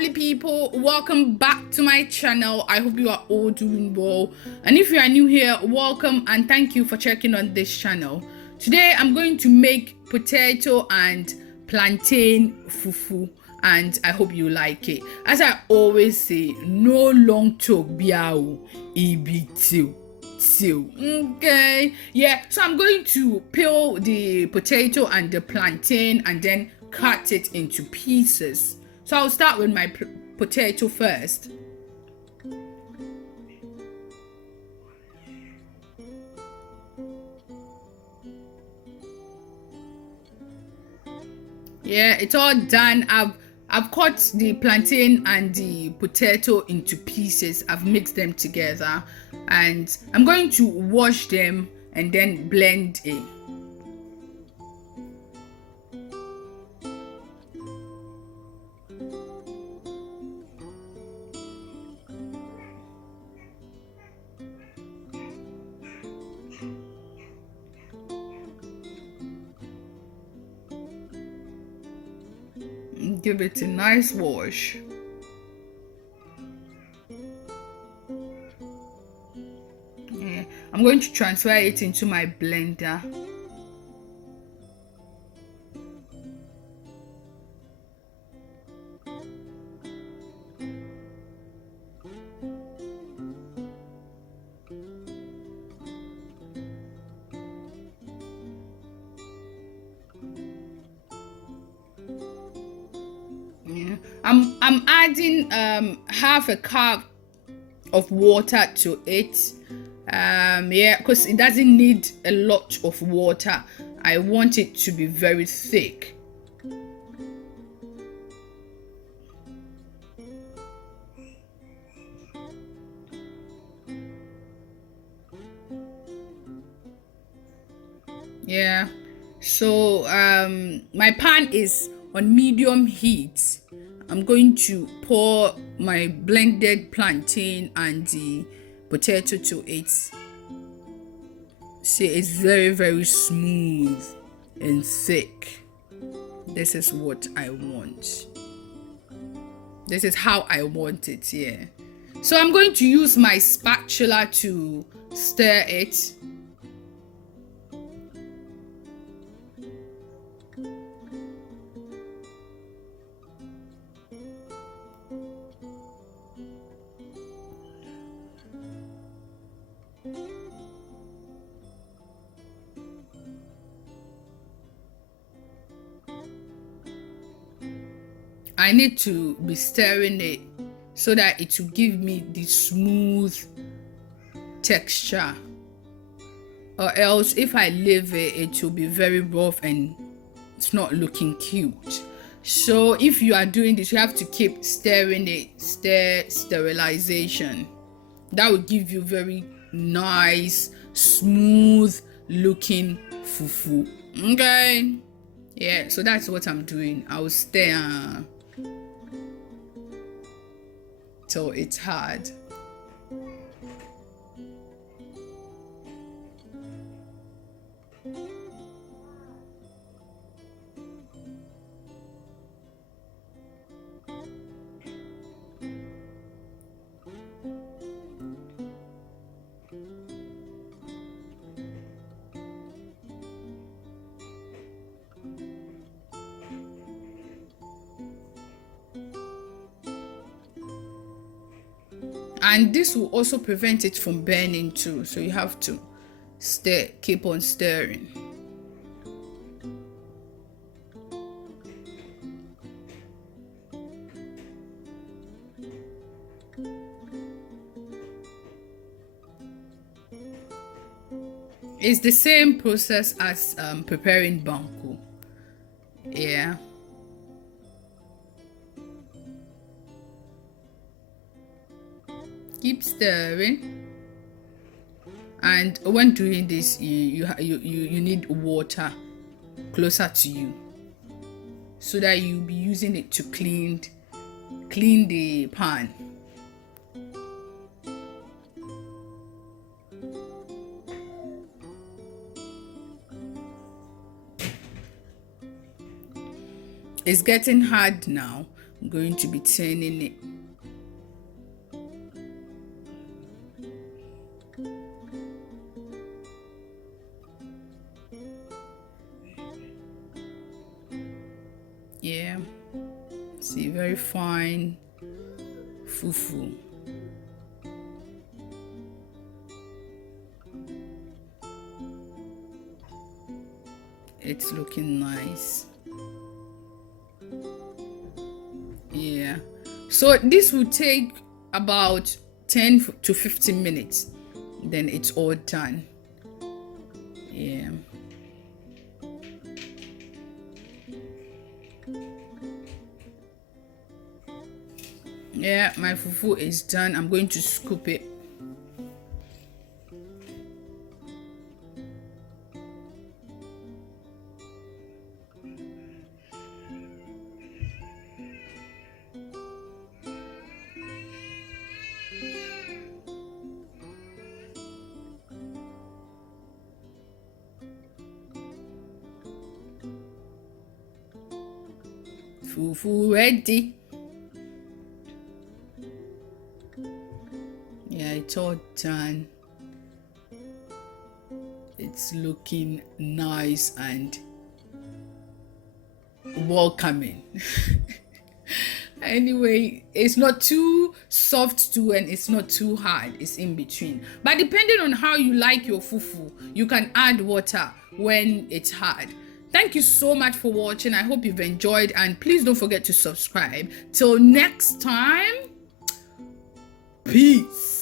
lovely people, welcome back to my channel. I hope you are all doing well, and if you are new here, welcome and thank you for checking on this channel. Today I'm going to make potato and plantain fufu, and I hope you like it. As I always say, no long talk biao EB2. Okay, yeah, so I'm going to peel the potato and the plantain and then cut it into pieces. So I'll start with my potato first. Yeah, it's all done. I've cut the plantain and the potato into pieces. I've mixed them together and I'm going to wash them and then blend it. Give it a nice wash. Yeah, I'm going to transfer it into my blender. Yeah, I'm adding half a cup of water to it. Yeah, because it doesn't need a lot of water. I want it to be very thick. Yeah, so my pan is on medium heat. I'm going to pour my blended plantain and the potato to it. See, it's very smooth and thick. This is what I want. This is how I want it, yeah. So I'm going to use my spatula to stir it. I need to be stirring it so that it will give me the smooth texture, or else if I leave it, it will be very rough and it's not looking cute. So if you are doing this, you have to keep stirring it, sterilization. That will give you very nice, smooth looking fufu. Okay, yeah, so that's what I'm doing. I will stir till it's hard. And this will also prevent it from burning too, so you have to keep on stirring. It's the same process as preparing banku. Yeah. Keep stirring, and when doing this, you need water closer to you so that you'll be using it to clean the pan. It's getting hard now, I'm going to be turning it. Yeah, see, very fine fufu. It's looking nice. Yeah, so this will take about 10 to 15 minutes, then it's all done. Yeah. Yeah, my fufu is done. I'm going to scoop it. Fufu ready. Yeah, it's all done. It's looking nice and welcoming. Anyway, it's not too soft too and it's not too hard. It's in between. But depending on how you like your fufu, you can add water when it's hard. Thank you so much for watching. I hope you've enjoyed, and please don't forget to subscribe. Till next time, peace.